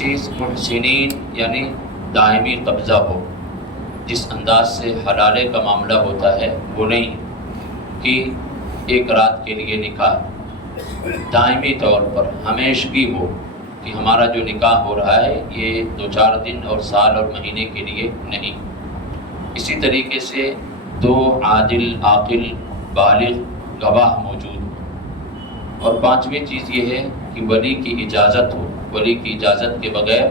چیز محسنین یعنی دائمی قبضہ ہو، جس انداز سے حلالے کا معاملہ ہوتا ہے وہ نہیں کہ ایک رات کے لیے نکاح، دائمی طور پر ہمیشگی ہو کہ ہمارا جو نکاح ہو رہا ہے یہ 2-4 دن اور سال اور مہینے کے لیے نہیں۔ اسی طریقے سے 2 عادل عاقل بالغ گواہ موجود ہوں، اور 5ویں چیز یہ ہے کہ ولی کی اجازت ہو۔ ولی کی اجازت کے بغیر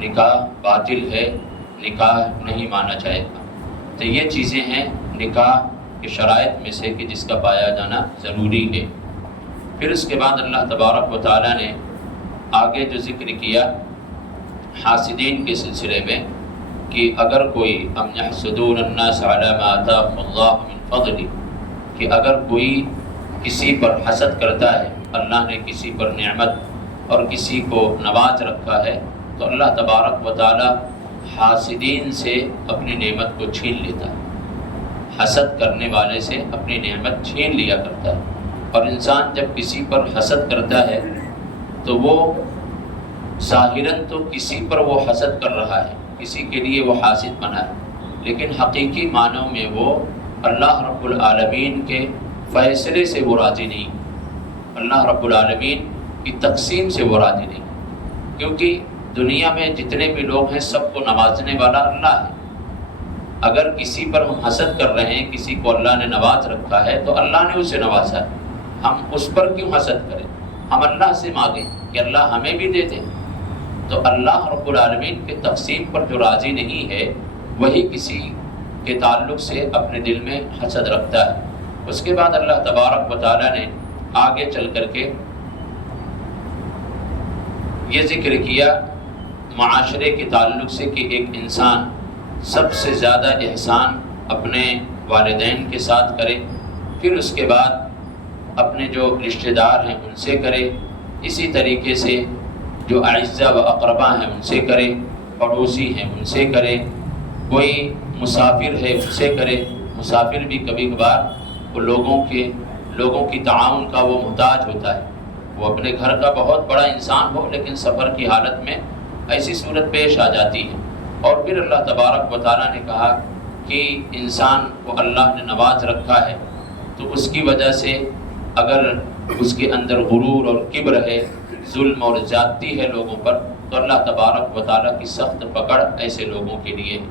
نکاح باطل ہے، نکاح نہیں مانا جائے گا۔ تو یہ چیزیں ہیں نکاح کے شرائط میں سے کہ جس کا پایا جانا ضروری ہے۔ پھر اس کے بعد اللہ تبارک و تعالیٰ نے آگے جو ذکر کیا حاسدین کے سلسلے میں کہ اگر کوئی ام یحسدون الناس علی ما آتاهم اللہ من فضلہ، کہ اگر کوئی کسی پر حسد کرتا ہے، اللہ نے کسی پر نعمت اور کسی کو نواز رکھا ہے تو اللہ تبارک و تعالی حاسدین سے اپنی نعمت کو چھین لیتا ہے، حسد کرنے والے سے اپنی نعمت چھین لیا کرتا ہے۔ اور انسان جب کسی پر حسد کرتا ہے تو وہ ظاہراً تو کسی پر وہ حسد کر رہا ہے، کسی کے لیے وہ حاسد بنا ہے، لیکن حقیقی معنوں میں وہ اللہ رب العالمین کے فیصلے سے وہ راضی نہیں، اللہ رب العالمین کی تقسیم سے وہ راضی نہیں، کیونکہ دنیا میں جتنے بھی لوگ ہیں سب کو نوازنے والا اللہ ہے۔ اگر کسی پر ہم حسد کر رہے ہیں، کسی کو اللہ نے نواز رکھا ہے تو اللہ نے اسے نوازا ہے، ہم اس پر کیوں حسد کریں؟ ہم اللہ سے مانگیں کہ اللہ ہمیں بھی دے دے۔ تو اللہ رب العالمین کے تقسیم پر جو راضی نہیں ہے وہی کسی کے تعلق سے اپنے دل میں حسد رکھتا ہے۔ اس کے بعد اللہ تبارک و تعالیٰ نے آگے چل کر کے یہ ذکر کیا معاشرے کے تعلق سے کہ ایک انسان سب سے زیادہ احسان اپنے والدین کے ساتھ کرے، پھر اس کے بعد اپنے جو رشتہ دار ہیں ان سے کرے، اسی طریقے سے جو اعزہ و اقربا ہیں ان سے کرے، پڑوسی ہیں ان سے کرے، کوئی مسافر ہے ان سے کرے۔ مسافر بھی کبھی کبھار وہ لوگوں کی تعاون کا وہ محتاج ہوتا ہے، وہ اپنے گھر کا بہت بڑا انسان ہو لیکن سفر کی حالت میں ایسی صورت پیش آ جاتی ہے۔ اور پھر اللہ تبارک و تعالیٰ نے کہا کہ انسان کو اللہ نے نواز رکھا ہے تو اس کی وجہ سے اگر اس کے اندر غرور اور کبر ہے، ظلم اور زیادتی ہے لوگوں پر، تو اللہ تبارک و تعالیٰ کی سخت پکڑ ایسے لوگوں کے لیے ہے۔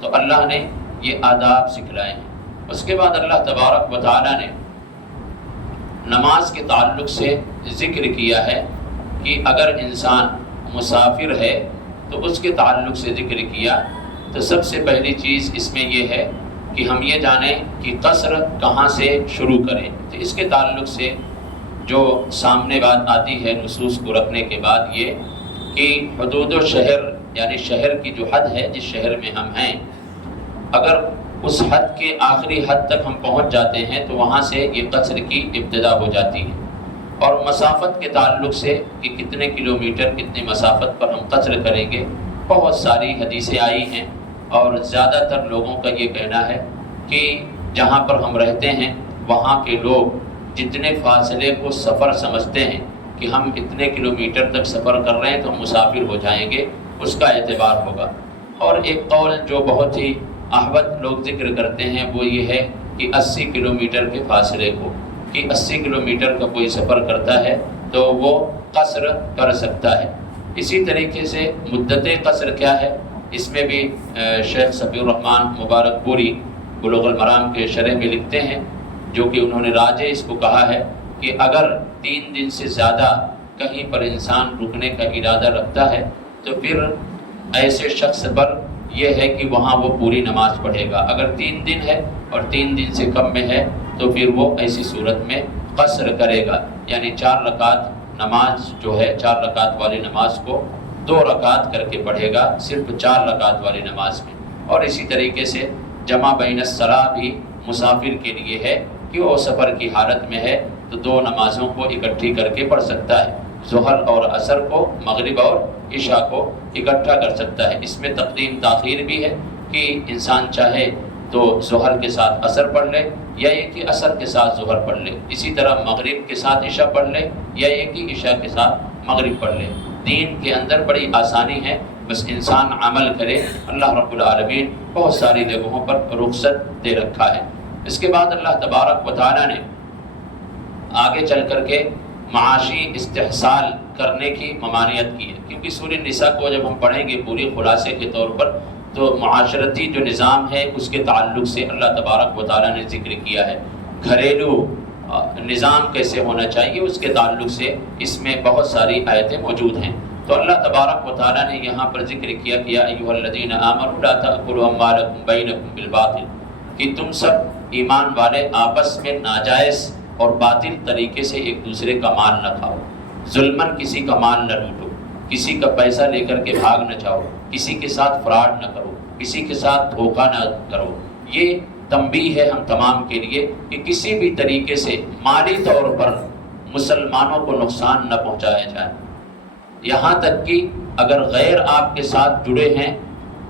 تو اللہ نے یہ آداب سکھلائے ہیں۔ اس کے بعد اللہ تبارک و تعالیٰ نے نماز کے تعلق سے ذکر کیا ہے کہ اگر انسان مسافر ہے تو اس کے تعلق سے ذکر کیا تو سب سے پہلی چیز اس میں یہ ہے کہ ہم یہ جانیں کہ قصر کہاں سے شروع کریں۔ تو اس کے تعلق سے جو سامنے بات آتی ہے نصوص کو رکھنے کے بعد یہ کہ حدود و شہر یعنی شہر کی جو حد ہے جس شہر میں ہم ہیں، اگر اس حد کے آخری حد تک ہم پہنچ جاتے ہیں تو وہاں سے یہ قصر کی ابتدا ہو جاتی ہے۔ اور مسافت کے تعلق سے کہ کتنے کلومیٹر کتنی مسافت پر ہم قصر کریں گے، بہت ساری حدیثیں آئی ہیں، اور زیادہ تر لوگوں کا یہ کہنا ہے کہ جہاں پر ہم رہتے ہیں وہاں کے لوگ جتنے فاصلے کو سفر سمجھتے ہیں کہ ہم اتنے کلومیٹر تک سفر کر رہے ہیں تو ہم مسافر ہو جائیں گے، اس کا اعتبار ہوگا۔ اور ایک قول جو بہت ہی احوط لوگ ذکر کرتے ہیں وہ یہ ہے کہ 80 کلومیٹر کے فاصلے کو، کہ 80 کلومیٹر کا کوئی سفر کرتا ہے تو وہ قصر کر سکتا ہے۔ اسی طریقے سے مدت قصر کیا ہے، اس میں بھی شیخ صفی الرحمن مبارک پوری بلوغ المرام کے شرح میں لکھتے ہیں، جو کہ انہوں نے راجع اس کو کہا ہے کہ اگر 3 دن سے زیادہ کہیں پر انسان رکنے کا ارادہ رکھتا ہے تو پھر ایسے شخص پر یہ ہے کہ وہاں وہ پوری نماز پڑھے گا۔ اگر 3 دن ہے اور 3 دن سے کم میں ہے تو پھر وہ ایسی صورت میں قصر کرے گا، یعنی 4 رکعت نماز جو ہے 4 رکعت والی نماز کو 2 رکعت کر کے پڑھے گا، صرف 4 رکعت والی نماز میں۔ اور اسی طریقے سے جمع بین الصلاۃ بھی مسافر کے لیے ہے کہ وہ سفر کی حالت میں ہے تو 2 نمازوں کو اکٹھی کر کے پڑھ سکتا ہے، ظہر اور عصر کو، مغرب اور عشاء کو اکٹھا کر سکتا ہے۔ اس میں تقدیم تاخیر بھی ہے کہ انسان چاہے تو ظہر کے ساتھ عصر پڑھ لے، یا یہ کہ عصر کے ساتھ ظہر پڑھ لے، اسی طرح مغرب کے ساتھ عشاء پڑھ لے، یا یہ کہ عشاء کے ساتھ مغرب پڑھ لے۔ دین کے اندر بڑی آسانی ہے، بس انسان عمل کرے۔ اللہ رب العالمین بہت ساری جگہوں پر رخصت دے رکھا ہے۔ اس کے بعد اللہ تبارک و تعالیٰ نے آگے چل کر کے معاشی استحصال کرنے کی ممانعت کی ہے، کیونکہ سورہ نساء کو جب ہم پڑھیں گے پوری خلاصے کے طور پر تو معاشرتی جو نظام ہے اس کے تعلق سے اللہ تبارک و تعالیٰ نے ذکر کیا ہے۔ گھریلو نظام کیسے ہونا چاہیے اس کے تعلق سے اس میں بہت ساری آیتیں موجود ہیں۔ تو اللہ تبارک و تعالیٰ نے یہاں پر ذکر کیا کہ یا ایھا الذین آمنوا لا تأکلوا اموالکم بینکم بالباطل، کہ تم سب ایمان والے آپس میں ناجائز اور باطل طریقے سے ایک دوسرے کا مال نہ کھاؤ، ظلماً کسی کا مال نہ لوٹو، کسی کا پیسہ لے کر کے بھاگ نہ جاؤ، کسی کے ساتھ فراڈ نہ کرو، کسی کے ساتھ دھوکہ نہ کرو۔ یہ تنبیہ ہے ہم تمام کے لیے کہ کسی بھی طریقے سے مالی طور پر مسلمانوں کو نقصان نہ پہنچایا جائے، یہاں تک کہ اگر غیر آپ کے ساتھ جڑے ہیں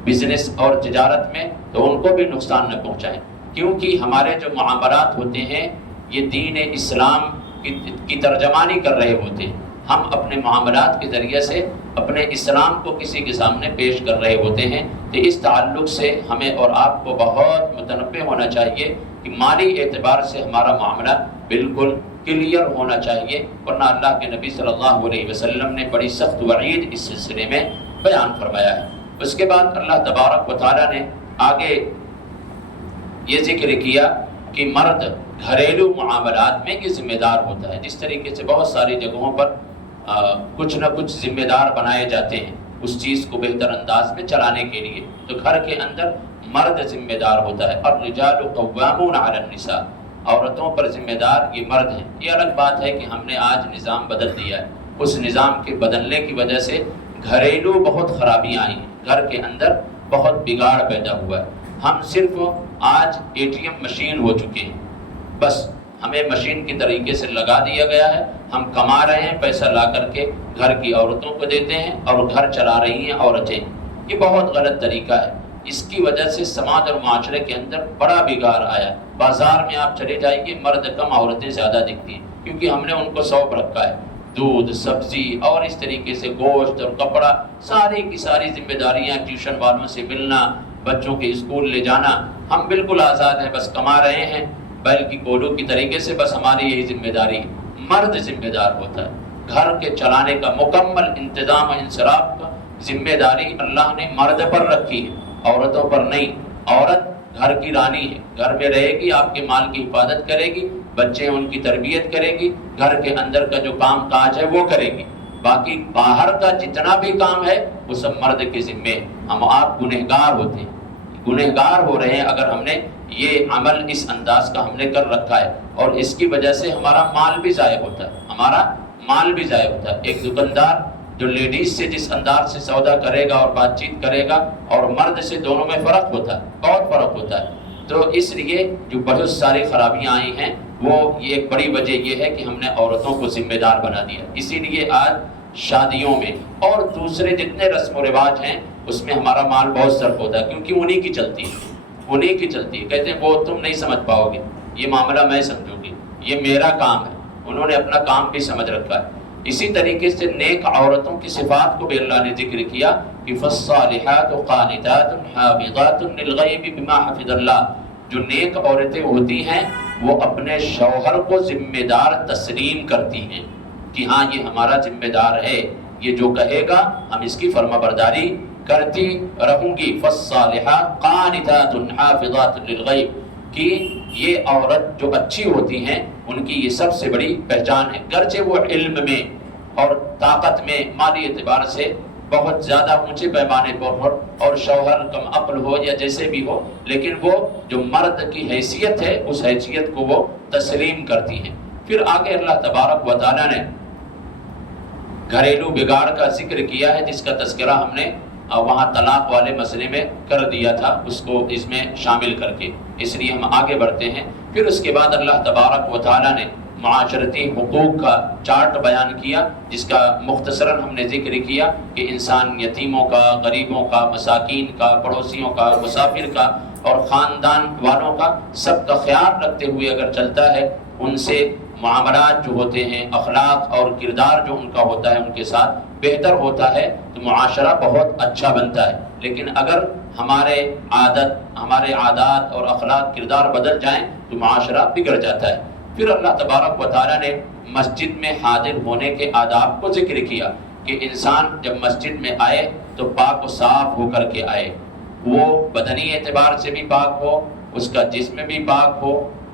بزنس اور تجارت میں تو ان کو بھی نقصان نہ پہنچائیں، کیونکہ ہمارے جو معاملات ہوتے ہیں یہ دین اسلام کی ترجمانی کر رہے ہوتے ہیں۔ ہم اپنے معاملات کے ذریعے سے اپنے اسلام کو کسی کے سامنے پیش کر رہے ہوتے ہیں، تو اس تعلق سے ہمیں اور آپ کو بہت متنبہ ہونا چاہیے کہ مالی اعتبار سے ہمارا معاملہ بالکل کلیئر ہونا چاہیے، ورنہ اللہ کے نبی صلی اللہ علیہ وسلم نے بڑی سخت وعید اس سلسلے میں بیان فرمایا ہے۔ اس کے بعد اللہ تبارک و تعالیٰ نے آگے یہ ذکر کیا کہ مرد گھریلو معاملات میں یہ ذمہ دار ہوتا ہے، جس طریقے سے بہت ساری جگہوں پر کچھ نہ کچھ ذمہ دار بنائے جاتے ہیں اس چیز کو بہتر انداز میں چلانے کے لیے، تو گھر کے اندر مرد ذمہ دار ہوتا ہے۔ الرجال قوامون علی النساء، عورتوں پر ذمہ دار یہ مرد ہیں۔ یہ الگ بات ہے کہ ہم نے آج نظام بدل دیا ہے، اس نظام کے بدلنے کی وجہ سے گھریلو بہت خرابیاں آئی ہیں، گھر کے اندر بہت بگاڑ پیدا ہوا ہے۔ ہم صرف آج ATM مشین ہو چکے ہیں، بس ہمیں مشین کی طریقے سے لگا دیا گیا ہے، ہم کما رہے ہیں، پیسہ لا کر کے گھر کی عورتوں کو دیتے ہیں اور گھر چلا رہی ہیں عورتیں۔ یہ بہت غلط طریقہ ہے، اس کی وجہ سے سماج اور معاشرے کے اندر بڑا بگاڑ آیا۔ بازار میں آپ چلے جائیے، مرد کم عورتیں زیادہ دکھتی ہیں، کیونکہ ہم نے ان کو سونپ رکھا ہے۔ دودھ، سبزی اور اس طریقے سے گوشت اور کپڑا، ساری کی ساری ذمہ داریاں، ٹیوشن والوں سے ملنا، بچوں کے اسکول لے جانا، ہم بالکل آزاد ہیں، بس کما رہے ہیں بیل کی کولو کی طریقے سے، بس ہماری یہی ذمہ داری ہے۔ مرد ذمہ دار ہوتا ہے، گھر کے چلانے کا مکمل انتظام و انصراف کا ذمہ داری اللہ نے مرد پر رکھی ہے، عورتوں پر نہیں۔ عورت گھر کی رانی ہے، گھر میں رہے گی، آپ کے مال کی حفاظت کرے گی، بچے ان کی تربیت کرے گی، گھر کے اندر کا جو کام کاج ہے وہ کرے گی، باقی باہر کا جتنا بھی کام ہے وہ سب مرد کے ذمے۔ ہم آپ گنہگار ہوتے ہیں، گنہگار ہو رہے ہیں اگر ہم نے یہ عمل اس انداز کا ہم نے کر رکھا ہے، اور اس کی وجہ سے ہمارا مال بھی ضائع ہوتا ہے، ہمارا مال بھی ضائع ہوتا ہے۔ ایک دکاندار جو لیڈیز سے جس انداز سے سودا کرے گا اور بات چیت کرے گا اور مرد سے، دونوں میں فرق ہوتا ہے، بہت فرق ہوتا ہے۔ تو اس لیے جو بہت ساری خرابیاں آئی ہیں وہ یہ ایک بڑی وجہ یہ ہے کہ ہم نے عورتوں کو ذمہ دار بنا دیا۔ اسی لیے آج شادیوں میں اور دوسرے جتنے رسم و رواج ہیں اس میں ہمارا مال بہت صرف ہوتا ہے، کیونکہ انہی کی چلتی ہے، انہی کی چلتی ہے۔ کہتے ہیں وہ تم نہیں سمجھ پاؤ گے، یہ معاملہ میں سمجھوں گی، یہ میرا کام ہے۔ انہوں نے اپنا کام بھی سمجھ رکھا ہے۔ اسی طریقے سے نیک عورتوں کی صفات کو بھی اللہ نے ذکر کیا کہ فالصالحات قانتات حافظات للغیب بما حفظ اللہ، جو نیک عورتیں ہوتی ہیں وہ اپنے شوہر کو ذمہ دار تسلیم کرتی ہیں کہ ہاں یہ ہمارا ذمہ دار ہے، یہ جو کہے گا ہم اس کی فرما برداری کرتی رہوں گی۔ فالصالحات قانتات حافظات للغیب، کہ یہ عورت جو اچھی ہوتی ہیں ان کی یہ سب سے بڑی پہچان ہے، گرچہ وہ علم میں اور طاقت میں مالی اعتبار سے بہت زیادہ اونچے پیمانے پر ہو اور شوہر کم عقل ہو یا جیسے بھی ہو، لیکن وہ جو مرد کی حیثیت ہے اس حیثیت کو وہ تسلیم کرتی ہیں۔ پھر آگے اللہ تبارک و تعالیٰ نے گھریلو بگاڑ کا ذکر کیا ہے، جس کا تذکرہ ہم نے وہاں طلاق والے مسئلے میں کر دیا تھا، اس کو اس میں شامل کر کے، اس لیے ہم آگے بڑھتے ہیں۔ پھر اس کے بعد اللہ تبارک و تعالیٰ نے معاشرتی حقوق کا چارٹ بیان کیا، جس کا مختصراً ہم نے ذکر کیا کہ انسان یتیموں کا، غریبوں کا، مساکین کا، پڑوسیوں کا، مسافر کا اور خاندان والوں کا سب کا خیال رکھتے ہوئے اگر چلتا ہے، ان سے معاملات جو ہوتے ہیں، اخلاق اور کردار جو ان کا ہوتا ہے ان کے ساتھ بہتر ہوتا ہے تو معاشرہ بہت اچھا بنتا ہے. لیکن اگر ہمارے عادات اور اخلاق کردار بدل جائیں تو معاشرہ بگڑ جاتا ہے. پھر اللہ تبارک و تعالیٰ نے مسجد میں حاضر ہونے کے آداب کو ذکر کیا کہ انسان جب مسجد میں آئے تو پاک و صاف ہو کر کے آئے. وہ بدنی اعتبار سے بھی پاک ہو، اس کا جسم بھی پاک ہو،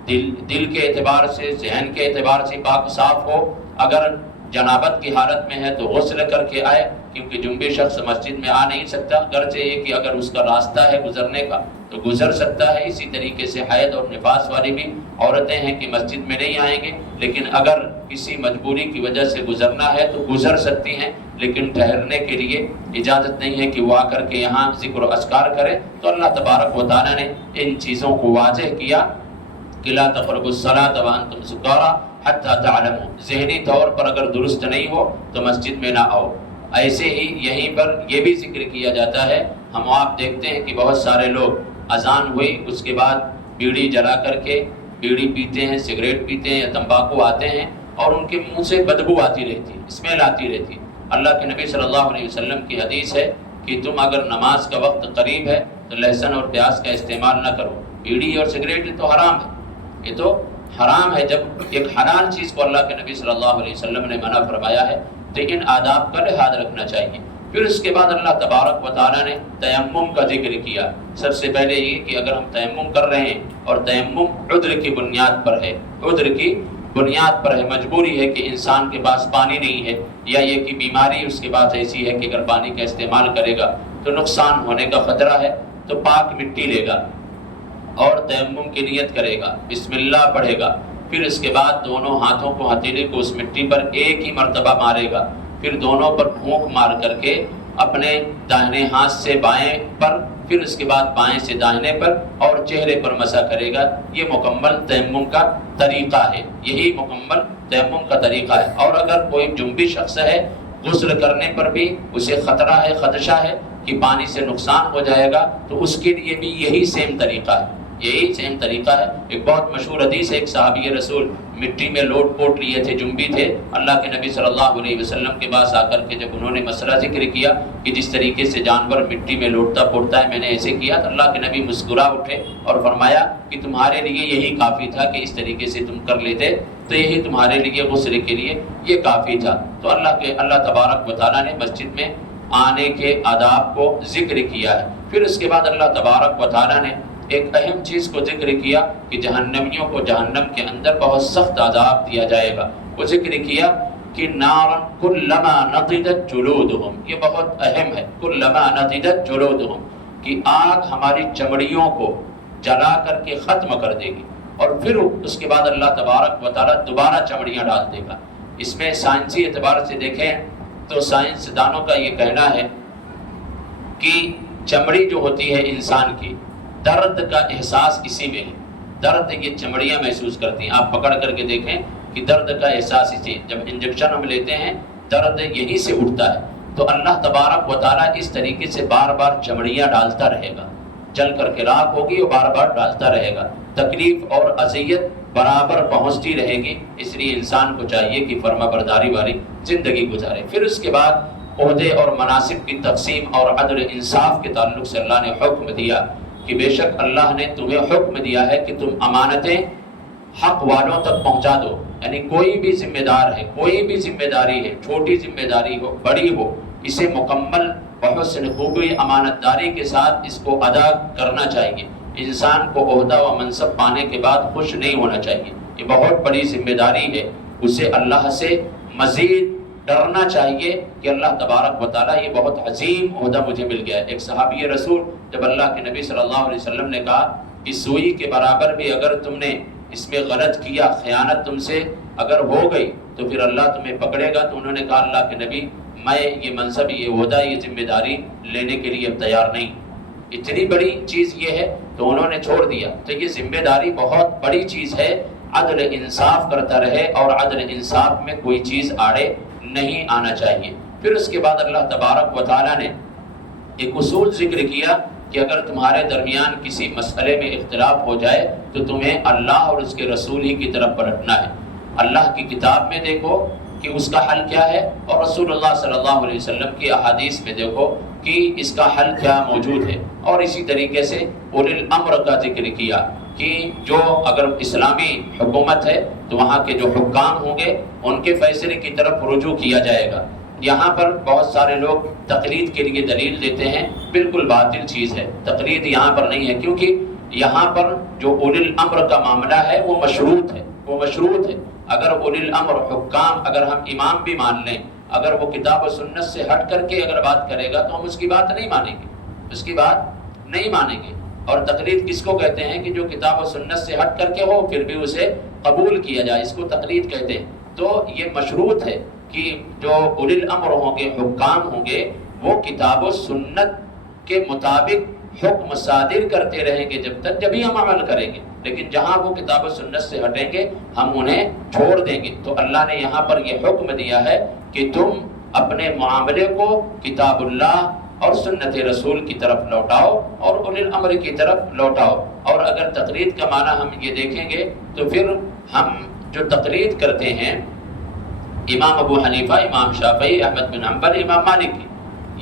دل کے اعتبار سے، ذہن کے اعتبار سے پاک و صاف ہو. اگر جنابت کی حالت میں ہے تو غسل کر کے آئے، کیونکہ جنبی شخص مسجد میں آ نہیں سکتا، گرچہ یہ کہ اگر اس کا راستہ ہے گزرنے کا تو گزر سکتا ہے. اسی طریقے سے حیض اور نفاس والی بھی عورتیں ہیں کہ مسجد میں نہیں آئیں گے، لیکن اگر کسی مجبوری کی وجہ سے گزرنا ہے تو گزر سکتی ہیں، لیکن ٹھہرنے کے لیے اجازت نہیں ہے کہ وہ آ کر کے یہاں ذکر و اذکار کرے. تو اللہ تبارک و تعالیٰ نے ان چیزوں کو واضح کیا کہ لا تقربوا الصلاة وانتم سکارى حتى تعلموا. ذہنی طور پر اگر درست نہیں ہو تو مسجد میں نہ آؤ. ایسے ہی یہیں پر یہ بھی ذکر کیا جاتا ہے، ہم آپ دیکھتے ہیں کہ بہت سارے لوگ اذان ہوئی اس کے بعد بیڑی جلا کر کے بیڑی پیتے ہیں، سگریٹ پیتے ہیں یا تمباکو آتے ہیں اور ان کے منہ سے بدبو آتی رہتی، اسمیل آتی رہتی. اللہ کے نبی صلی اللہ علیہ وسلم کی حدیث ہے کہ تم اگر نماز کا وقت قریب ہے تو لہسن اور پیاز کا استعمال نہ کرو. بیڑی اور سگریٹ یہ تو حرام ہے، یہ تو حرام ہے. جب ایک حلال چیز کو اللہ کے نبی صلی اللہ علیہ وسلم نے منع فرمایا ہے تو ان آداب کا لحاظ رکھنا چاہیے. پھر اس کے بعد اللہ تبارک و تعالیٰ نے تیمم کا ذکر کیا. سب سے پہلے یہ کہ اگر ہم تیمم کر رہے ہیں اور تیمم عذر کی بنیاد پر ہے، عذر کی بنیاد پر ہے، مجبوری ہے کہ انسان کے پاس پانی نہیں ہے یا یہ کہ بیماری اس کے پاس ایسی ہے کہ اگر پانی کا استعمال کرے گا تو نقصان ہونے کا خطرہ ہے، تو پاک مٹی لے گا اور تیمم کی نیت کرے گا، بسم اللہ پڑھے گا. پھر اس کے بعد دونوں ہاتھوں کو ہتھیلی کو اس مٹی پر ایک ہی مرتبہ مارے گا. پھر دونوں پر پھونک مار کر کے اپنے داہنے ہاتھ سے بائیں پر، پھر اس کے بعد بائیں سے داہنے پر اور چہرے پر مسح کرے گا. یہ مکمل تیمم کا طریقہ ہے، یہی مکمل تیمم کا طریقہ ہے. اور اگر کوئی جنبی شخص ہے، غسل کرنے پر بھی اسے خطرہ ہے، خدشہ ہے کہ پانی سے نقصان ہو جائے گا، تو اس کے لیے بھی یہی سیم طریقہ ہے، یہی سیم طریقہ ہے. ایک بہت مشہور حدیث ہے، ایک صحابی رسول مٹی میں لوٹ پوٹ لیے تھے، جنبی تھے. اللہ کے نبی صلی اللہ علیہ وسلم کے پاس آ کر کے جب انہوں نے مسئلہ ذکر کیا کہ جس طریقے سے جانور مٹی میں لوٹتا پوٹتا ہے میں نے ایسے کیا، تو اللہ کے نبی مسکرا اٹھے اور فرمایا کہ تمہارے لیے یہی کافی تھا کہ اس طریقے سے تم کر لیتے، تو یہی تمہارے لیے غسل کے لیے یہ کافی تھا. تو اللہ تبارک و تعالیٰ نے مسجد میں آنے کے آداب کو ذکر کیا ہے. پھر اس کے بعد اللہ تبارک و تعالیٰ نے ایک اہم چیز کو ذکر کیا کہ جہنمیوں کو جہنم کے اندر بہت سخت عذاب دیا جائے گا. وہ ذکر کیا کہ نارا کلما نضجت جلودہم، یہ بہت اہم ہے، کلما نضجت جلودہم، کہ آگ ہماری چمڑیوں کو جلا کر کے ختم کر دے گی اور پھر اس کے بعد اللہ تبارک و تعالیٰ دوبارہ چمڑیاں ڈال دے گا. اس میں سائنسی اعتبار سے دیکھیں تو سائنس دانوں کا یہ کہنا ہے کہ چمڑی جو ہوتی ہے انسان کی، درد کا احساس اسی میں ہے. درد یہ چمڑیاں محسوس کرتی ہیں. آپ پکڑ کر کے دیکھیں کہ درد کا احساس اسی، جب انجیکشن ہم لیتے ہیں درد یہی سے اٹھتا ہے. تو اللہ تبارک و تعالیٰ اس طریقے سے بار بار چمڑیاں ڈالتا رہے گا، جل کر کے راکھ ہوگی اور بار بار ڈالتا رہے گا. تکلیف اور اذیت برابر پہنچتی رہے گی. اس لیے انسان کو چاہیے کہ فرما برداری والی زندگی گزارے. پھر اس کے بعد عہدے اور مناصب کی تقسیم اور عدل انصاف کے تعلق سے اللہ نے حکم دیا کہ بے شک اللہ نے تمہیں حکم دیا ہے کہ تم امانتیں حق والوں تک پہنچا دو. یعنی کوئی بھی ذمہ دار ہے، کوئی بھی ذمہ داری ہے، چھوٹی ذمہ داری ہو بڑی ہو، اسے مکمل بحسن خوبی امانت داری کے ساتھ اس کو ادا کرنا چاہیے. انسان کو عہدہ و منصب پانے کے بعد خوش نہیں ہونا چاہیے، یہ بہت بڑی ذمہ داری ہے. اسے اللہ سے مزید ڈرنا چاہیے کہ اللہ تبارک و تعالیٰ یہ بہت عظیم عہدہ مجھے مل گیا ہے. ایک صحابی رسول جب اللہ کے نبی صلی اللہ علیہ وسلم نے کہا کہ سوئی کے برابر بھی اگر تم نے اس میں غلط کیا، خیانت تم سے اگر ہو گئی تو پھر اللہ تمہیں پکڑے گا، تو انہوں نے کہا اللہ کے نبی میں یہ منصب، یہ عہدہ، یہ ذمہ داری لینے کے لیے اب تیار نہیں، اتنی بڑی چیز یہ ہے. تو انہوں نے چھوڑ دیا. تو یہ ذمہ داری بہت بڑی چیز ہے. عدل انصاف کرتا رہے اور عدل انصاف میں کوئی چیز آڑے نہیں آنا چاہیے. پھر اس کے بعد اللہ تبارک و تعالیٰ نے ایک اصول ذکر کیا کہ اگر تمہارے درمیان کسی مسئلے میں اختلاف ہو جائے تو تمہیں اللہ اور اس کے رسول ہی کی طرف پلٹنا ہے. اللہ کی کتاب میں دیکھو کہ اس کا حل کیا ہے، اور رسول اللہ صلی اللہ علیہ وسلم کی احادیث میں دیکھو کہ اس کا حل کیا موجود ہے۔ اور اسی طریقے سے اولی الامر کا ذکر کیا کہ جو اگر اسلامی حکومت ہے تو وہاں کے جو حکام ہوں گے ان کے فیصلے کی طرف رجوع کیا جائے گا۔ یہاں پر بہت سارے لوگ تقلید کے لیے دلیل دیتے ہیں، بالکل باطل چیز ہے، تقلید یہاں پر نہیں ہے، کیونکہ یہاں پر جو اولی الامر کا معاملہ ہے وہ مشروط ہے، وہ مشروط ہے۔ اگر اولی الامر حکام، اگر ہم امام بھی مان لیں، اگر وہ کتاب و سنت سے ہٹ کر کے اگر بات کرے گا تو ہم اس کی بات نہیں مانیں گے، اس کی بات نہیں مانیں گے۔ اور تقلید کس کو کہتے ہیں کہ جو کتاب و سنت سے ہٹ کر کے ہو پھر بھی اسے قبول کیا جائے، اس کو تقلید کہتے ہیں۔ تو یہ مشروط ہے کہ جو اولی الامر ہوں گے، حکام ہوں گے، وہ کتاب و سنت کے مطابق حکم صادر کرتے رہیں گے جبھی ہم عمل کریں گے، لیکن جہاں وہ کتاب و سنت سے ہٹیں گے ہم انہیں چھوڑ دیں گے۔ تو اللہ نے یہاں پر یہ حکم دیا ہے کہ تم اپنے معاملے کو کتاب اللہ اور سنت رسول کی طرف لوٹاؤ اور اولی الامر کی طرف لوٹاؤ۔ اور اگر تقلید کا معنی ہم یہ دیکھیں گے تو پھر ہم جو تقلید کرتے ہیں امام ابو حنیفہ، امام شافعی، احمد بن حنبل، امام مالک کی،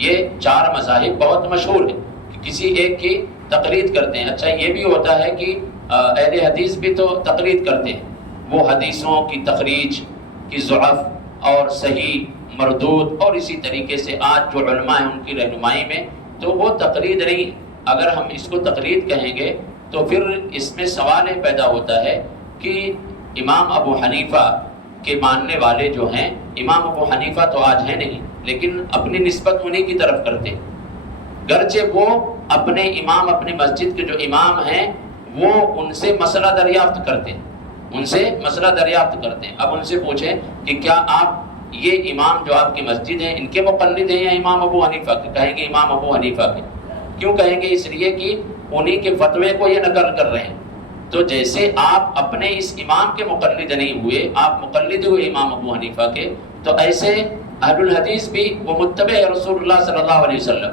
یہ چار مذاہب بہت مشہور ہیں کہ کسی ایک کی تقلید کرتے ہیں۔ اچھا یہ بھی ہوتا ہے کہ اہل حدیث بھی تو تقلید کرتے ہیں، وہ حدیثوں کی تخریج کی ضعف اور صحیح مردود اور اسی طریقے سے آج جو علماء ہیں ان کی رہنمائی میں، تو وہ تقلید نہیں۔ اگر ہم اس کو تقلید کہیں گے تو پھر اس میں سوال یہ پیدا ہوتا ہے کہ امام ابو حنیفہ کے ماننے والے جو ہیں، امام ابو حنیفہ تو آج ہیں نہیں لیکن اپنی نسبت انہی کی طرف کرتے ہیں، گرچہ وہ اپنے امام، اپنی مسجد کے جو امام ہیں وہ ان سے مسئلہ دریافت کرتے ہیں، ان سے مسئلہ دریافت کرتے ہیں۔ اب ان سے پوچھیں کہ کیا آپ یہ امام جو آپ کی مسجد ہیں ان کے مقلد ہیں یا امام ابو حنیفہ کے؟ کہیں گے امام ابو حنیفہ کے۔ کیوں کہیں گے؟ اس لیے کہ انہی کے فتوے کو یہ نقل کر رہے ہیں۔ تو جیسے آپ اپنے اس امام کے مقلد نہیں ہوئے، آپ مقلد ہوئے امام ابو حنیفہ کے، تو ایسے اہل الحدیث بھی وہ متبع رسول اللہ صلی اللہ علیہ وسلم،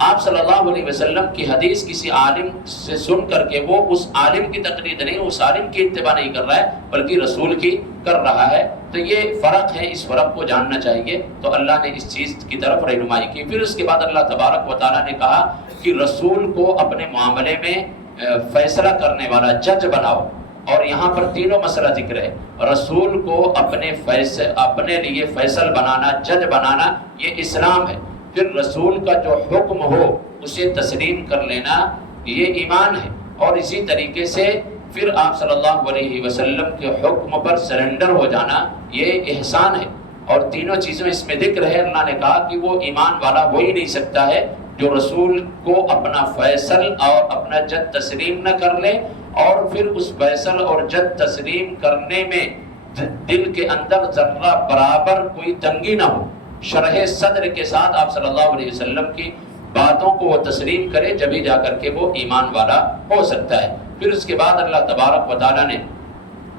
آپ صلی اللہ علیہ وسلم کی حدیث کسی عالم سے سن کر کے وہ اس عالم کی تقلید نہیں، اس عالم کی اتباع نہیں کر رہا ہے بلکہ رسول کی کر رہا ہے۔ تو یہ فرق ہے، اس فرق کو جاننا چاہیے۔ تو اللہ نے اس چیز کی طرف رہنمائی کی۔ پھر اس کے بعد اللہ تبارک و تعالیٰ نے کہا کہ رسول کو اپنے معاملے میں فیصلہ کرنے والا جج بناؤ، اور یہاں پر تینوں مسئلہ ذکر ہے۔ رسول کو اپنے لیے فیصل بنانا، جج بنانا، یہ اسلام ہے۔ پھر رسول کا جو حکم ہو اسے تسلیم کر لینا، یہ ایمان ہے۔ اور اسی طریقے سے پھر آپ صلی اللہ علیہ وسلم کے حکم پر سرنڈر ہو جانا، یہ احسان ہے۔ اور تینوں چیزیں اس میں ذکر ہے۔ اللہ نے کہا کہ وہ ایمان والا ہو ہی نہیں سکتا ہے جو رسول کو اپنا فیصل اور اپنا جد تسلیم نہ کر لے، اور پھر اس فیصل اور جد تسلیم کرنے میں دل کے اندر ذرہ برابر کوئی تنگی نہ ہو، شرح صدر کے ساتھ آپ صلی اللہ علیہ وسلم کی باتوں کو وہ تسلیم کرے، جبھی جا کر کے وہ ایمان والا ہو سکتا ہے۔ پھر اس کے بعد اللہ تبارک و تعالیٰ نے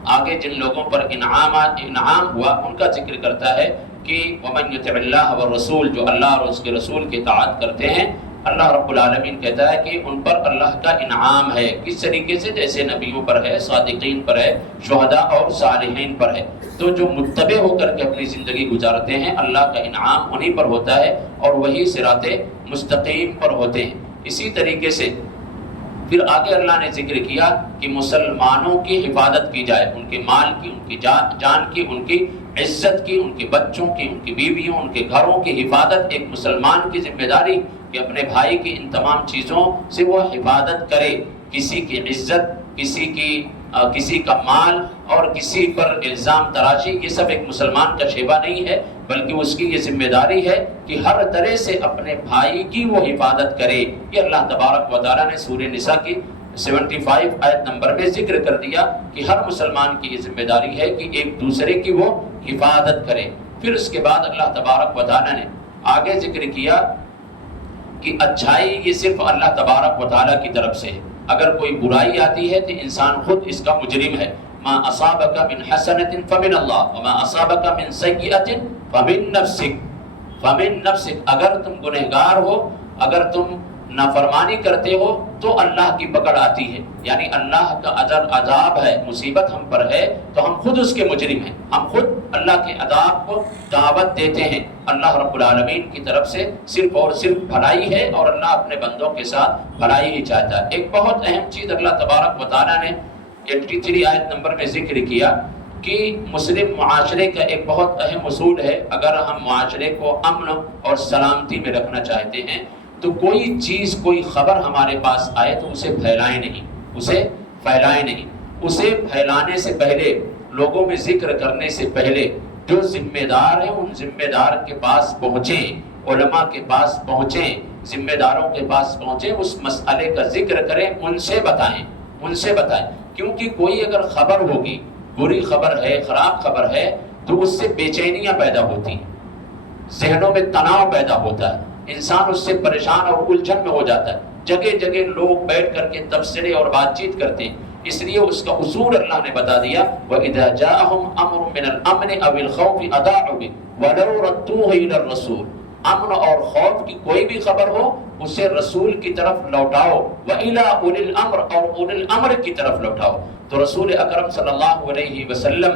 آگے جن لوگوں پر انعام ہوا ان کا ذکر کرتا ہے کہ وَمَن يُطِعِ اللَّهَ وَالرَّسُولَ، جو اللہ اور اس کے رسول کی اطاعت کرتے ہیں، اللہ رب العالمین کہتا ہے کہ ان پر اللہ کا انعام ہے۔ کس طریقے سے؟ جیسے نبیوں پر ہے، صادقین پر ہے، شہداء اور صالحین پر ہے۔ تو جو متبع ہو کر کے اپنی زندگی گزارتے ہیں، اللہ کا انعام انہی پر ہوتا ہے اور وہی صراط مستقیم پر ہوتے ہیں۔ اسی طریقے سے پھر آگے اللہ نے ذکر کیا کہ مسلمانوں کی حفاظت کی جائے، ان کے مال کی، ان کی جان کی، ان کی عزت کی، ان کے بچوں کی، ان کی بیویوں، ان کے گھروں کی حفاظت ایک مسلمان کی ذمہ داری کہ اپنے بھائی کی ان تمام چیزوں سے وہ حفاظت کرے۔ کسی کی عزت، کسی کا مال اور کسی پر الزام تراشی، یہ سب ایک مسلمان کا شیبہ نہیں ہے، بلکہ اس کی یہ ذمہ داری ہے کہ ہر طرح سے اپنے بھائی کی وہ حفاظت کرے۔ یہ اللہ تبارک و تعالیٰ نے سورہ نساء کی 75 آیت نمبر میں ذکر کر دیا کہ ہر مسلمان کی یہ ذمہ داری ہے کہ ایک دوسرے کی وہ حفاظت کرے۔ پھر اس کے بعد اللہ تبارک و تعالیٰ نے آگے ذکر کیا کہ اچھائی یہ صرف اللہ تبارک و تعالیٰ کی طرف سے ہے، اگر کوئی برائی آتی ہے تو انسان خود اس کا مجرم ہے۔ ما اصابک من حسنۃ فمن اللہ وما اصابک من سیئۃ فمن نفسک، اگر تم گنہگار ہو، اگر تم نافرمانی کرتے ہو تو اللہ کی پکڑ آتی ہے، یعنی اللہ کا عذاب ہے، مصیبت ہم پر ہے تو ہم خود اس کے مجرم ہیں، ہم خود اللہ کے عذاب کو دعوت دیتے ہیں۔ اللہ رب العالمین کی طرف سے صرف اور صرف بھلائی ہے، اور اللہ اپنے بندوں کے ساتھ بھلائی ہی چاہتا ہے۔ ایک بہت اہم چیز اللہ تبارک و تعالیٰ نے 83 آیت نمبر میں ذکر کیا کہ مسلم معاشرے کا ایک بہت اہم اصول ہے، اگر ہم معاشرے کو امن اور سلامتی میں رکھنا چاہتے ہیں تو کوئی چیز، کوئی خبر ہمارے پاس آئے تو اسے پھیلائیں نہیں، اسے پھیلائیں نہیں، اسے پھیلانے سے پہلے، لوگوں میں ذکر کرنے سے پہلے جو ذمہ دار ہیں ان ذمہ دار کے پاس پہنچیں، علماء کے پاس پہنچیں، ذمہ داروں کے پاس پہنچیں، اس مسئلے کا ذکر کریں، ان سے بتائیں، ان سے بتائیں، کیونکہ کوئی اگر خبر ہوگی، بری خبر ہے، خراب خبر ہے، تو اس سے بے چینیاں پیدا ہوتی ہیں، ذہنوں میں تناؤ پیدا ہوتا ہے، انسان اس سے پریشان اور الجھن میں ہو جاتا ہے، جگہ جگہ لوگ بیٹھ کر کے تبصرے اور بات چیت کرتے ہیں، اس لیے اس کا اصول اللہ نے بتا دیا، وَإِذَا جَاءَهُمْ أَمْرٌ مِّنَ الْأَمْنِ أَوِ الْخَوْفِ أَذَاعُوا بِهِ وَلَوْ رَدُّوهُ إِلَى الرَّسُولِ، امن اور خوف کی کوئی بھی خبر ہو اسے رسول کی طرف لوٹاؤ، وَإِلَىٰ أُولِي الْأَمْرِ اور اولي الامر کی طرف لوٹاؤ۔ تو رسول اکرم صلی اللہ علیہ وسلم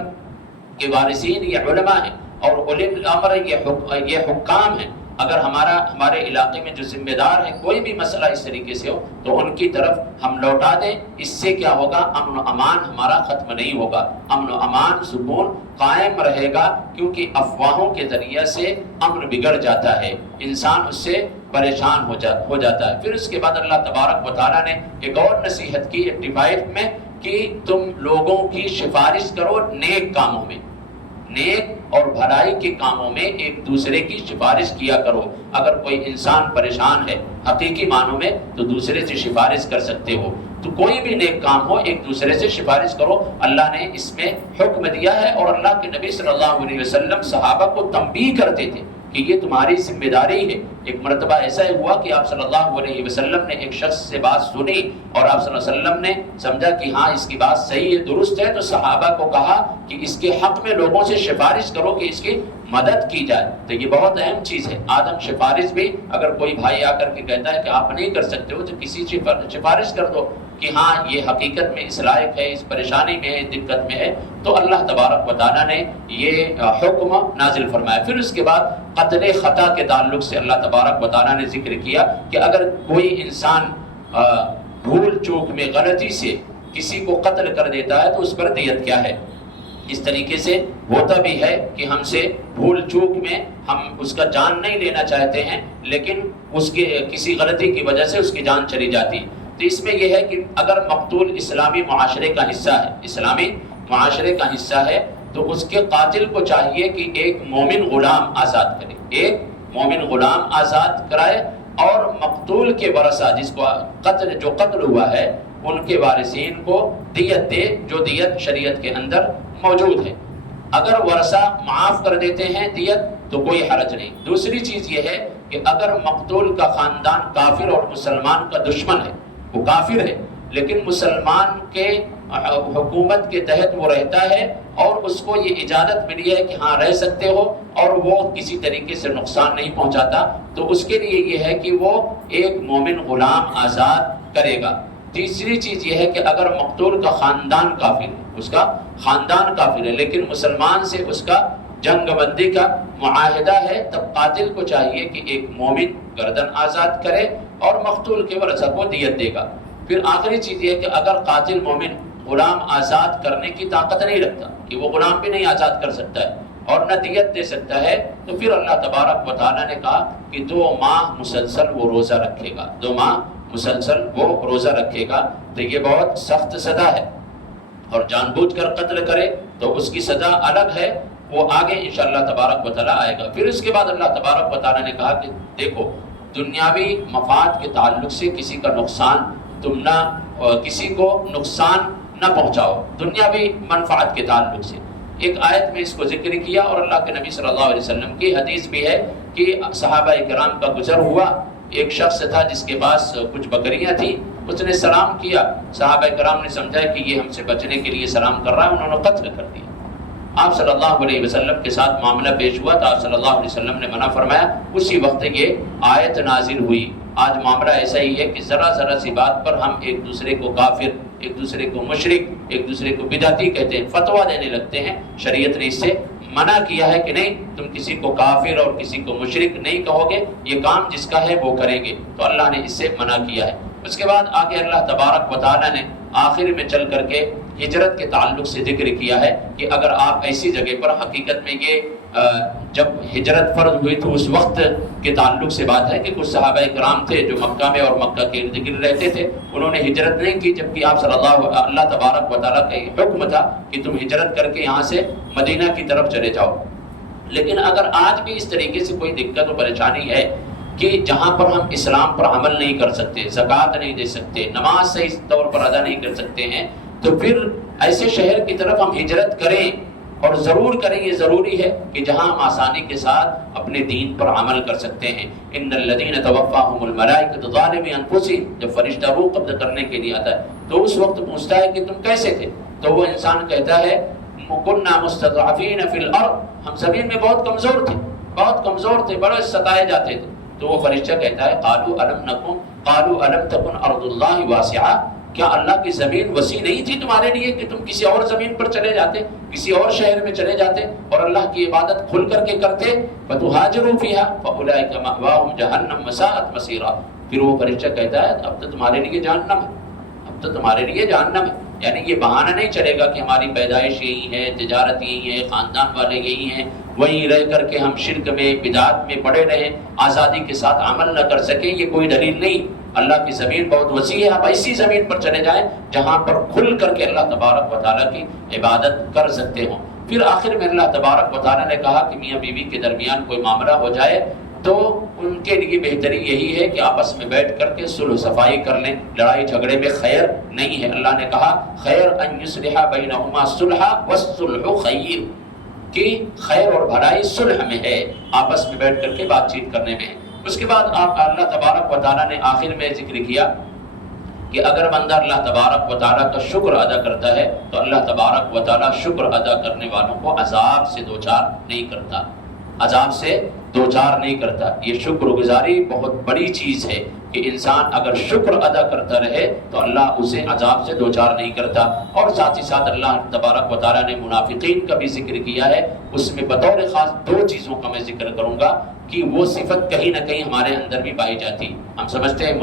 کے وارثین یہ علماء ہیں، اور اولي الامر یہ حکام ہیں۔ اگر ہمارے علاقے میں جو ذمہ دار ہیں کوئی بھی مسئلہ اس طریقے سے ہو تو ان کی طرف ہم لوٹا دیں، اس سے کیا ہوگا؟ امن و امان ہمارا ختم نہیں ہوگا، امن و امان، سکون قائم رہے گا، کیونکہ افواہوں کے ذریعے سے امن بگڑ جاتا ہے، انسان اس سے پریشان ہو جاتا ہے۔ پھر اس کے بعد اللہ تبارک و تعالیٰ نے ایک اور نصیحت کی 85 میں کہ تم لوگوں کی سفارش کرو نیک کاموں میں، نیک اور بھلائی کے کاموں میں ایک دوسرے کی سفارش کیا کرو۔ اگر کوئی انسان پریشان ہے حقیقی معنوں میں تو دوسرے سے سفارش کر سکتے ہو، تو کوئی بھی نیک کام ہو ایک دوسرے سے سفارش کرو، اللہ نے اس میں حکم دیا ہے، اور اللہ کے نبی صلی اللہ علیہ وسلم صحابہ کو تنبیہ کرتے تھے کہ یہ تمہاری ذمہ داری ہے۔ ایک مرتبہ ایسا ہوا کہ آپ صلی اللہ علیہ وسلم نے ایک شخص سے بات سنی اور آپ صلی اللہ علیہ وسلم نے سمجھا کہ ہاں اس کی بات صحیح ہے، درست ہے، تو صحابہ کو کہا کہ اس کے حق میں لوگوں سے سفارش کرو کہ اس کی مدد کی جائے۔ تو یہ بہت اہم چیز ہے، آدم سفارش بھی، اگر کوئی بھائی آ کر کے کہتا ہے کہ آپ نہیں کر سکتے ہو تو کسی سے سفارش کر دو کہ ہاں یہ حقیقت میں اس لائق ہے، اس پریشانی میں ہے، اس دقت میں ہے، تو اللہ تبارک و تعالیٰ نے یہ حکم نازل فرمایا۔ پھر اس کے بعد قتل خطا کے تعلق سے اللہ تبارک و تعالیٰ نے ذکر کیا کہ اگر کوئی انسان بھول چوک میں غلطی سے کسی کو قتل کر دیتا ہے تو اس پر دیت کیا ہے۔ اس طریقے سے ہوتا بھی ہے کہ ہم سے بھول چوک میں ہم اس کا جان نہیں لینا چاہتے ہیں، لیکن اس کے کسی غلطی کی وجہ سے اس کی جان چلی جاتی ہے، تو اس میں یہ ہے کہ اگر مقتول اسلامی معاشرے کا حصہ ہے، اسلامی معاشرے کا حصہ ہے، تو اس کے قاتل کو چاہیے کہ ایک مومن غلام آزاد کرے، ایک مومن غلام آزاد کرائے، اور مقتول کے ورثہ جس کو جو قتل ہوا ہے ان کے وارثین کو دیت دے، جو دیت شریعت کے اندر موجود ہے۔ اگر ورثہ معاف کر دیتے ہیں دیت تو کوئی حرج نہیں۔ دوسری چیز یہ ہے کہ اگر مقتول کا خاندان کافر اور مسلمان کا دشمن ہے، وہ کافر ہے لیکن مسلمان کے حکومت کے تحت وہ رہتا ہے اور اس کو یہ اجازت ملی ہے کہ ہاں رہ سکتے ہو اور وہ کسی طریقے سے نقصان نہیں پہنچاتا، تو اس کے لیے یہ ہے کہ وہ ایک مومن غلام آزاد کرے گا۔ تیسری چیز یہ ہے کہ اگر مقتول کا خاندان کافر ہے، اس کا خاندان کافر ہے لیکن مسلمان سے اس کا جنگ بندی کا معاہدہ ہے، تب قاتل کو چاہیے کہ ایک مومن گردن آزاد کرے اور مقتول کے ورثہ کو دیت دے گا۔ پھر آخری چیز یہ ہے کہ اگر قاتل مومن غلام آزاد کرنے کی طاقت نہیں رکھتا کہ وہ غلام بھی نہیں آزاد کر سکتا ہے اور نہ دیت دے سکتا ہے، تو پھر اللہ تبارک و تعالیٰ نے کہا کہ 2 ماہ مسلسل وہ روزہ رکھے گا، 2 ماہ مسلسل وہ روزہ رکھے گا۔ تو یہ بہت سخت سزا ہے، اور جان بوجھ کر قتل کرے تو اس کی سزا الگ ہے، وہ آگے انشاءاللہ تبارک و تعالیٰ آئے گا۔ پھر اس کے بعد اللہ تبارک و تعالیٰ نے کہا کہ دیکھو دنیاوی مفاد کے تعلق سے کسی کا نقصان تم نہ، کسی کو نقصان نہ پہنچاؤ، دنیاوی منفعت کے تعلق سے۔ ایک آیت میں اس کو ذکر کیا، اور اللہ کے نبی صلی اللہ علیہ وسلم کی حدیث بھی ہے کہ صحابہ کرام کا گزر ہوا، ایک شخص تھا جس کے پاس کچھ بکریاں تھیں، اس نے سلام کیا، صحابہ کرام نے سمجھا کہ یہ ہم سے بچنے کے لیے سلام کر رہا ہے، انہوں نے قتل کر دیا۔ آپ صلی اللہ علیہ وسلم کے ساتھ معاملہ پیش ہوا تو آپ صلی اللہ علیہ وسلم نے منع فرمایا، اسی وقت یہ آیت نازل ہوئی، آج معاملہ ایسا ہی ہے کہ ذرا ذرا سی بات پر ہم ایک دوسرے کو کافر، ایک دوسرے کو مشرک، ایک دوسرے کو بدعتی کہتے ہیں، فتویٰ دینے لگتے ہیں۔ شریعت نے اس سے منع کیا ہے کہ نہیں، تم کسی کو کافر اور کسی کو مشرک نہیں کہو گے، یہ کام جس کا ہے وہ کریں گے، تو اللہ نے اس سے منع کیا ہے۔ اس کے بعد آگے اللہ تبارک و تعالیٰ نے آخر میں چل کر کے ہجرت کے تعلق سے ذکر کیا ہے کہ اگر آپ ایسی جگہ پر، حقیقت میں یہ جب ہجرت فرض ہوئی تو اس وقت کے تعلق سے بات ہے کہ کچھ صحابہ کرام تھے جو مکہ میں اور مکہ کے ارد گرد رہتے تھے، انہوں نے ہجرت نہیں کی، جبکہ آپ اللہ تبارک و تعالیٰ کا یہ حکم تھا کہ تم ہجرت کر کے یہاں سے مدینہ کی طرف چلے جاؤ۔ لیکن اگر آج بھی اس طریقے سے کوئی دقت و پریشانی ہے کہ جہاں پر ہم اسلام پر عمل نہیں کر سکتے، زکوٰۃ نہیں دے سکتے، نماز صحیح طور پر ادا نہیں کر سکتے ہیں، تو پھر ایسے شہر کی طرف ہم ہجرت کریں، اور ضرور کریں، یہ ضروری ہے کہ جہاں ہم آسانی کے ساتھ اپنے دین پر عمل کر سکتے ہیں۔ ان الذین توفاہم الملائکۃ ظالمی انفسہم، جب فرشتہ روح قبض کرنے کے لیے آتا ہے تو اس وقت پوچھتا ہے کہ تم کیسے تھے، تو وہ انسان کہتا ہے کنا مستضعفین فی الارض، ہم زمین میں بہت کمزور تھے، بہت کمزور تھے، بڑے ستائے جاتے تھے۔ تو وہ فرشتہ کہتا ہے قالوا الم تکن ارض اللہ واسعہ، کیا اللہ کی زمین وسیع نہیں تھی تمہارے لیے کہ تم کسی اور زمین پر چلے جاتے، کسی اور شہر میں چلے جاتے اور اللہ کی عبادت کھل کر کے کرتے؟ فتہاجروا فیہا فاولئک مأواہم جہنم وساءت مصیرا۔ پھر وہ فرشتہ کہتا ہے اب تو تمہارے لیے جہنم ہے، اب تو تمہارے لیے جہنم ہے۔ یعنی یہ بہانہ نہیں چلے گا کہ ہماری پیدائش یہی ہے، تجارت یہی ہے، خاندان والے یہی ہیں، وہیں رہ کر کے ہم شرک میں بدعات میں پڑے رہیں، آزادی کے ساتھ عمل نہ کر سکیں، یہ کوئی دلیل نہیں۔ اللہ کی زمین بہت وسیع ہے، آپ ایسی زمین پر چلے جائیں جہاں پر کھل کر کے اللہ تبارک و تعالیٰ کی عبادت کر سکتے ہوں۔ پھر آخر میں اللہ تبارک و تعالیٰ نے کہا کہ میاں بیوی کے درمیان کوئی معاملہ ہو جائے تو ان کے لیے بہتری یہی ہے کہ آپس میں بیٹھ کر کے صلح صفائی کر لیں، لڑائی جھگڑے میں خیر نہیں ہے۔ اللہ نے کہا خیر ان یصلح بینہما صلحا والصلح خیر، کہ خیر اور بھلائی صلح میں ہے، آپس میں بیٹھ کر کے بات چیت کرنے میں ہے۔ اس کے بعد آپ اللہ تبارک و تعالیٰ نے آخر میں ذکر کیا کہ اگر بندہ اللہ تبارک و تعالیٰ کا شکر ادا کرتا ہے تو اللہ تبارک و تعالیٰ شکر ادا کرنے والوں کو عذاب سے دوچار نہیں کرتا، عذاب سے دوچار نہیں کرتا۔ یہ شکر گزاری بہت بڑی چیز ہے کہ انسان اگر شکر ادا کرتا رہے تو اللہ اسے عذاب سے دوچار نہیں کرتا۔ اور ساتھ ہی ساتھ اللہ تبارک و تعالیٰ نے منافقین کا بھی ذکر کیا ہے، اس میں بطور خاص دو چیزوں کا میں ذکر کروں گا کہ وہ صفت کہیں نہ کہیں ہمارے اندر بھی پائی جاتی۔ ہم سمجھتے ہیں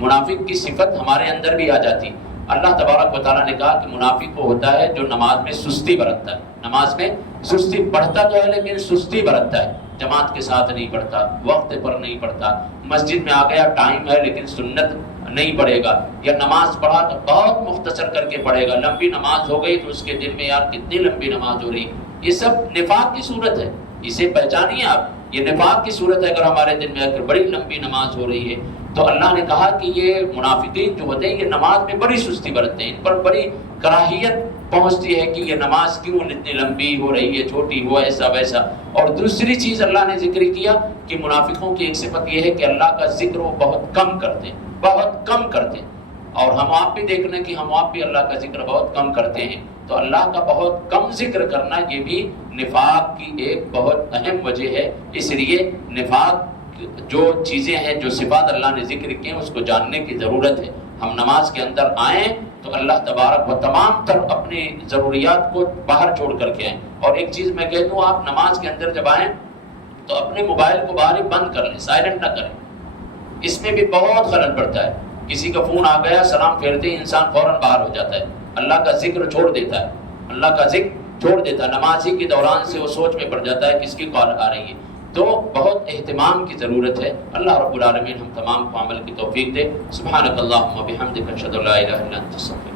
منافق کی صفت ہمارے اندر بھی آ جاتی۔ اللہ تبارک و تعالیٰ نے کہا کہ منافق وہ ہوتا ہے جو نماز میں سستی برتتا ہے، نماز میں سستی، پڑھتا تو ہے لیکن سستی برتتا ہے، جماعت کے ساتھ نہیں پڑھتا، وقت پر نہیں پڑھتا، مسجد میں آ گیا ٹائم ہے لیکن سنت نہیں پڑھے گا، یا نماز پڑھا تو بہت مختصر کر کے پڑھے گا، لمبی نماز ہو گئی تو اس کے دل میں یار کتنی لمبی نماز ہو رہی، یہ سب نفاق کی صورت ہے، اسے پہچانیے آپ، یہ نفاق کی صورت ہے۔ اگر ہمارے دل میں اگر بڑی لمبی نماز ہو رہی ہے تو اللہ نے کہا کہ یہ منافقین جو ہوتے ہیں یہ نماز میں بڑی سستی برتتے ہیں، ان پر بڑی کراہیت پہنچتی ہے کہ یہ نماز کیوں اتنی لمبی ہو رہی ہے، چھوٹی ہو، ایسا ویسا۔ اور دوسری چیز اللہ نے ذکر کیا کہ منافقوں کی ایک صفت یہ ہے کہ اللہ کا ذکر وہ بہت کم کرتے ہیں، بہت کم کرتے ہیں۔ اور ہم آپ بھی دیکھ لیں کہ ہم آپ بھی اللہ کا ذکر بہت کم کرتے ہیں، تو اللہ کا بہت کم ذکر کرنا یہ بھی نفاق کی ایک بہت اہم وجہ ہے۔ اس لیے نفاق جو چیزیں ہیں، جو صفات اللہ نے ذکر کی ہیں، اس کو جاننے کی ضرورت ہے۔ ہم نماز کے اندر آئیں تو اللہ تبارک و تمام تر اپنی ضروریات کو باہر چھوڑ کر کے آئیں۔ اور ایک چیز میں کہہ دوں، آپ نماز کے اندر جب آئیں تو اپنے موبائل کو باہر ہی بند کر لیں، سائلنٹ نہ کریں، اس میں بھی بہت خلل پڑتا ہے۔ کسی کا فون آ گیا، سلام پھیرتے ہی انسان فوراً باہر ہو جاتا ہے، اللہ کا ذکر چھوڑ دیتا ہے، اللہ کا ذکر چھوڑ دیتا ہے، نماز ہی کے دوران سے وہ سوچ میں پڑ جاتا ہے کس کی کال آ رہی ہے۔ تو بہت اہتمام کی ضرورت ہے۔ اللہ رب العالمین ہم تمام کو عمل کی توفیق دے۔ سبحانک اللہم و بحمدک، اشہد ان لا الہ الا انت، استغفرک۔